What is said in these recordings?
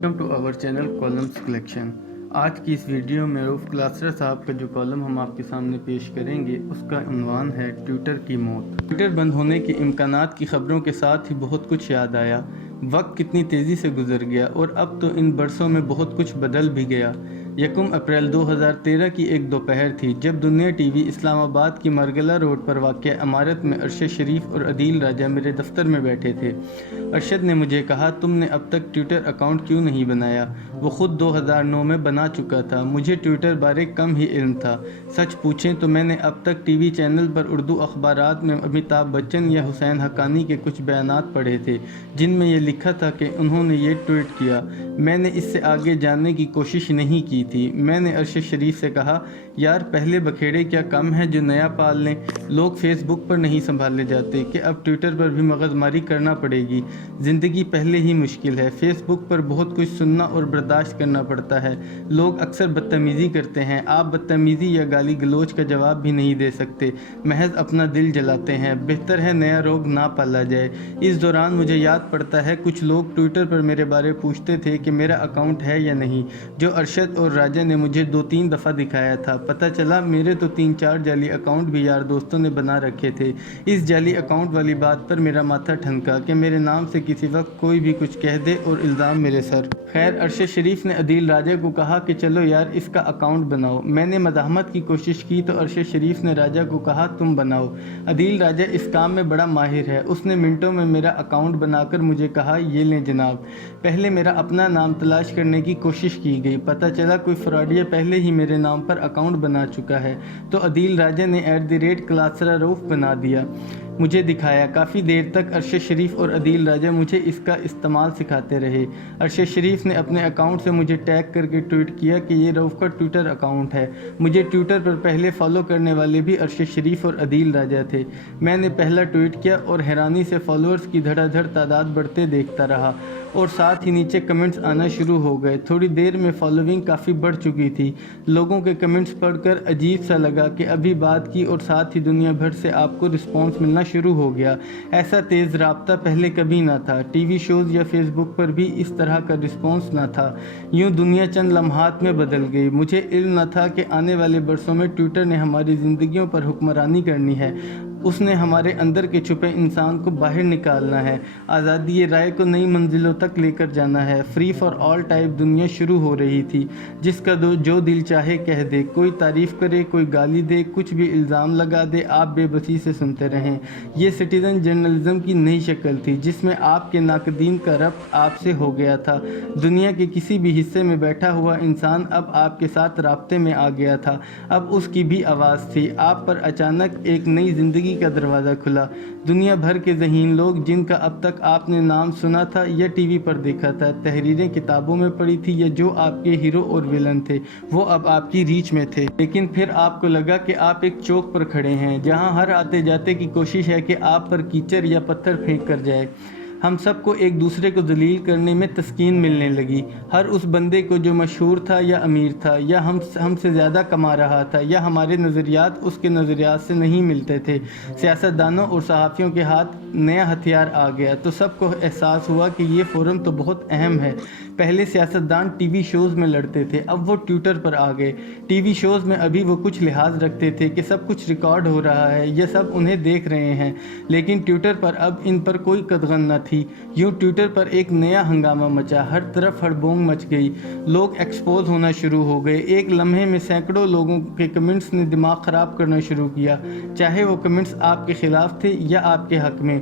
Welcome to our channel columns collection. आज की इस वीडियो में रऊफ क्लासरा साहब का जो कॉलम हम आपके सामने पेश करेंगे उसका उन्वान है ट्विटर की मौत। ट्विटर बंद होने के इम्कानात की खबरों के साथ ही बहुत कुछ याद आया। वक्त कितनी तेज़ी से गुजर गया और अब तो इन बरसों में बहुत कुछ बदल भी गया। 1 अप्रैल 2013 की एक दोपहर थी जब दुनिया टीवी इस्लामाबाद की मरगला रोड पर वाक़ इमारत में अरशद शरीफ और अदील राजा मेरे दफ्तर में बैठे थे। अरशद ने मुझे कहा, तुमने अब तक ट्विटर अकाउंट क्यों नहीं बनाया? वो ख़ुद 2009 में बना चुका था। मुझे ट्विटर बारे कम ही इल्म था। सच पूछें तो मैंने अब तक टीवी चैनल पर उर्दू अखबारात में अमिताभ बच्चन या हुसैन हक्कानी के कुछ बयानात पढ़े थे जिनमें यह लिखा था कि उन्होंने ये ट्वीट किया। मैंने इससे आगे जानने की कोशिश नहीं की थी। मैंने अरशद शरीफ से कहा, यार पहले बखेड़े क्या कम है जो नया पाल लें? लोग फेसबुक पर नहीं संभाले जाते कि अब ट्विटर पर भी मगजमारी करना पड़ेगी। ज़िंदगी पहले ही मुश्किल है। फेसबुक पर बहुत कुछ सुनना और बर्दाश्त करना पड़ता है। लोग अक्सर बदतमीज़ी करते हैं। आप बदतमीज़ी या गाली गलोच का जवाब भी नहीं दे सकते, महज अपना दिल जलाते हैं। बेहतर है नया रोग ना पाला जाए। इस दौरान मुझे याद पड़ता है कुछ लोग ट्विटर पर मेरे बारे पूछते थे कि मेरा अकाउंट है या नहीं, जो अरशद और राजा ने मुझे 2-3 दफ़ा दिखाया था। पता चला मेरे तो 3-4 जाली अकाउंट भी यार दोस्तों ने बना रखे थे। इस जाली अकाउंट वाली बात पर मेरा माथा ठनका कि मेरे नाम से किसी वक्त कोई भी कुछ कह दे और इल्ज़ाम मेरे सर। खैर, अरशद शरीफ ने अदील राजा को कहा कि चलो यार इसका अकाउंट बनाओ। मैंने मज़ाहमत की कोशिश की तो अरशद शरीफ ने राजा को कहा, तुम बनाओ। अदील राजा इस काम में बड़ा माहिर है। उसने मिनटों में मेरा अकाउंट बनाकर मुझे कहा, ये लें जनाब। पहले मेरा अपना नाम तलाश करने की कोशिश की गई। पता चला कोई फ्रॉडिया पहले ही मेरे नाम पर अकाउंट बना चुका है। तो अदील राजा ने @क्लासरा रऊफ बना दिया, मुझे दिखाया। काफ़ी देर तक अरशद शरीफ और अदील राजा मुझे इसका इस्तेमाल सिखाते रहे। अरशद शरीफ ने अपने अकाउंट से मुझे टैग करके ट्वीट किया कि ये रऊफ का ट्विटर अकाउंट है। मुझे ट्विटर पर पहले फॉलो करने वाले भी अरशद शरीफ और अदील राजा थे। मैंने पहला ट्वीट किया और हैरानी से फॉलोअर्स की धड़ाधड़ तादाद बढ़ते देखता रहा और साथ ही नीचे कमेंट्स आना शुरू हो गए। थोड़ी देर में फॉलोइंग काफ़ी बढ़ चुकी थी। लोगों के कमेंट्स पढ़कर अजीब सा लगा कि अभी बात की और साथ ही दुनिया भर से आपको रिस्पॉन्स मिलना शुरू हो गया। ऐसा तेज़ राब्ता पहले कभी ना था। टीवी शोज़ या फेसबुक पर भी इस तरह का रिस्पॉन्स ना था। यूँ दुनिया चंद लम्हात में बदल गई। मुझे इल्म न था कि आने वाले बरसों में ट्विटर ने हमारी ज़िंदगियों पर हुक्मरानी करनी है। उसने हमारे अंदर के छुपे इंसान को बाहर निकालना है। आज़ादी राय को नई मंजिलों तक लेकर जाना है। फ्री फॉर ऑल टाइप दुनिया शुरू हो रही थी, जिसका जो दिल चाहे कह दे। कोई तारीफ़ करे, कोई गाली दे, कुछ भी इल्ज़ाम लगा दे, आप बेबसी से सुनते रहें। ये सिटीज़न जर्नलिज़म की नई शक्ल थी जिसमें आपके नाकदीन का रब्त आपसे हो गया था। दुनिया के किसी भी हिस्से में बैठा हुआ इंसान अब आपके साथ राब्ते में आ गया था। अब उसकी भी आवाज़ थी। आप पर अचानक एक नई ज़िंदगी का दरवाज़ा खुला। दुनिया भर के ज़हीन लोग जिनका अब तक आपने नाम सुना था या टीवी पर देखा था, तहरीरें किताबों में पढ़ी थी या जो आपके हीरो और विलन थे, वो अब आपकी रीच में थे। लेकिन फिर आपको लगा कि आप एक चौक पर खड़े हैं जहां हर आते जाते की कोशिश है कि आप पर कीचड़ या पत्थर फेंक कर जाए। हम सबको एक दूसरे को जलील करने में तस्कीन मिलने लगी। हर उस बंदे को जो मशहूर था या अमीर था या हमसे ज़्यादा कमा रहा था या हमारे नज़रियात उसके नज़रियात से नहीं मिलते थे। सियासतदानों और सहाफ़ियों के हाथ नया हथियार आ गया तो सबको एहसास हुआ कि ये फोरम तो बहुत अहम है। पहले सियासतदान टीवी शोज़ में लड़ते थे, अब वो ट्विटर पर आ गए। टीवी शोज़ में अभी वो कुछ लिहाज रखते थे कि सब कुछ रिकॉर्ड हो रहा है, ये सब उन्हें देख रहे हैं, लेकिन ट्विटर पर अब इन पर कोई कदगन न थी। यूँ ट्विटर पर एक नया हंगामा मचा। हर तरफ हड़बोंग मच गई। लोग एक्सपोज होना शुरू हो गए। एक लम्हे में सैकड़ों लोगों के कमेंट्स ने दिमाग ख़राब करना शुरू किया, चाहे वो कमेंट्स आपके ख़िलाफ़ थे या आपके हक़ में।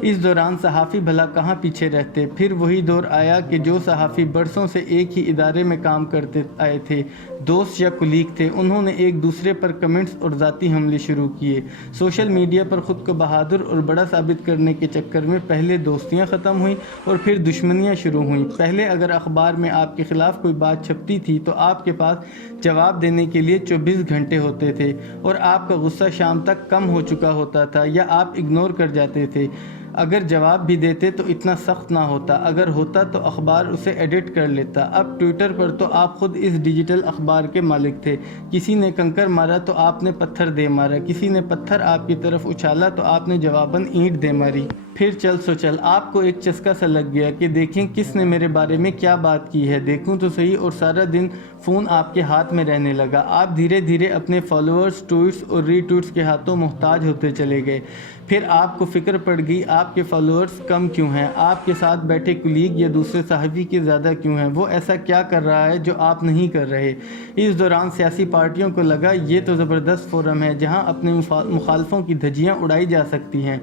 इस दौरान सहाफ़ी भला कहाँ पीछे रहते। फिर वही दौर आया कि जो सहाफ़ी बरसों से एक ही इदारे में काम करते आए थे, दोस्त या कुलीग थे, उन्होंने एक दूसरे पर कमेंट्स और ज़ाती हमले शुरू किए। सोशल मीडिया पर ख़ुद को बहादुर और बड़ा साबित करने के चक्कर में पहले दोस्तियाँ ख़त्म हुई और फिर दुश्मनियाँ शुरू हुई। पहले अगर अखबार में आपके ख़िलाफ़ कोई बात छपती थी तो आपके पास जवाब देने के लिए 24 घंटे होते थे और आपका गुस्सा शाम तक कम हो चुका होता था या आप इग्नोर कर जाते थे। अगर जवाब भी देते तो इतना सख्त ना होता, अगर होता तो अखबार उसे एडिट कर लेता। अब ट्विटर पर तो आप खुद इस डिजिटल अखबार के मालिक थे। किसी ने कंकर मारा तो आपने पत्थर दे मारा, किसी ने पत्थर आपकी तरफ उछाला तो आपने जवाबन ईंट दे मारी। پھر چل سو چل آپ کو ایک چسکا سا لگ گیا کہ دیکھیں کس نے میرے بارے میں کیا بات کی ہے، دیکھوں تو صحیح، اور سارا دن فون آپ کے ہاتھ میں رہنے لگا۔ آپ دھیرے دھیرے اپنے فالوورز، ٹویٹس اور ری ٹویٹس کے ہاتھوں محتاج ہوتے چلے گئے۔ پھر آپ کو فکر پڑ گئی آپ کے فالوورز کم کیوں ہیں، آپ کے ساتھ بیٹھے کلیگ یا دوسرے صحافی کے زیادہ کیوں ہیں، وہ ایسا کیا کر رہا ہے جو آپ نہیں کر رہے۔ اس دوران سیاسی پارٹیوں کو لگا یہ تو زبردست فورم ہے جہاں اپنے مخالفوں کی دھجیاں اڑائی جا سکتی ہیں۔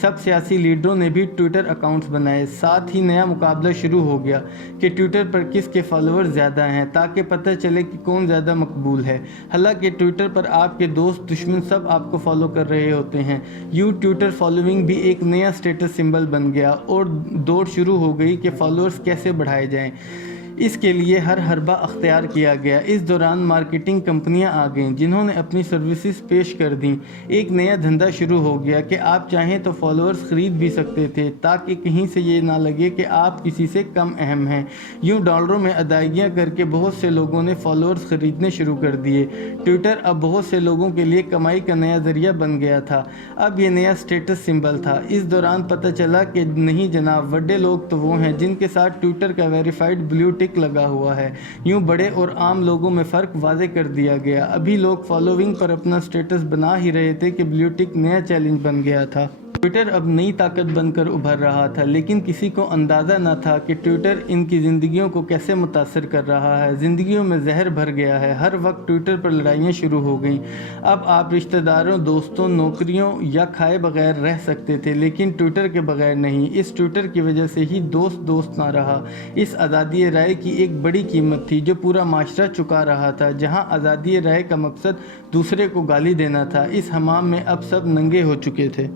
سب سیاسی لیڈروں نے بھی ٹویٹر اکاؤنٹس بنائے، ساتھ ہی نیا مقابلہ شروع ہو گیا کہ ٹویٹر پر کس کے فالوور زیادہ ہیں تاکہ پتہ چلے کہ کون زیادہ مقبول ہے۔ حالانکہ ٹویٹر پر آپ کے دوست دشمن سب آپ کو فالو کر رہے ہوتے ہیں۔ یوں ٹویٹر فالوئنگ بھی ایک نیا سٹیٹس سمبل بن گیا اور دوڑ شروع ہو گئی کہ فالوورز کیسے بڑھائے جائیں۔ اس کے لیے ہر حربہ اختیار کیا گیا۔ اس دوران مارکیٹنگ کمپنیاں آ گئیں جنہوں نے اپنی سروسز پیش کر دیں۔ ایک نیا دھندا شروع ہو گیا کہ آپ چاہیں تو فالوورز خرید بھی سکتے تھے تاکہ کہیں سے یہ نہ لگے کہ آپ کسی سے کم اہم ہیں۔ یوں ڈالروں میں ادائیگیاں کر کے بہت سے لوگوں نے فالوورز خریدنے شروع کر دیے۔ ٹویٹر اب بہت سے لوگوں کے لیے کمائی کا نیا ذریعہ بن گیا تھا۔ اب یہ نیا سٹیٹس سمبل تھا۔ اس دوران پتہ چلا کہ نہیں جناب، بڑے لوگ تو وہ ہیں جن کے ساتھ ٹویٹر کا ویریفائڈ بلیو ٹک لگا ہوا ہے۔ یوں بڑے اور عام لوگوں میں فرق واضح کر دیا گیا۔ ابھی لوگ فالوئنگ پر اپنا سٹیٹس بنا ہی رہے تھے کہ بلیو ٹک نیا چیلنج بن گیا تھا۔ ٹویٹر اب نئی طاقت بن کر ابھر رہا تھا، لیکن کسی کو اندازہ نہ تھا کہ ٹویٹر ان کی زندگیوں کو کیسے متاثر کر رہا ہے۔ زندگیوں میں زہر بھر گیا ہے۔ ہر وقت ٹویٹر پر لڑائیاں شروع ہو گئیں۔ اب آپ رشتہ داروں، دوستوں، نوکریوں یا کھائے بغیر رہ سکتے تھے، لیکن ٹویٹر کے بغیر نہیں۔ اس ٹویٹر کی وجہ سے ہی دوست نہ رہا۔ اس آزادی رائے کی ایک بڑی قیمت تھی جو پورا معاشرہ چکا رہا تھا۔ جہاں آزادی رائے کا مقصد دوسرے کو گالی دینا تھا، اس حمام میں اب سب ننگے ہو چکے تھے۔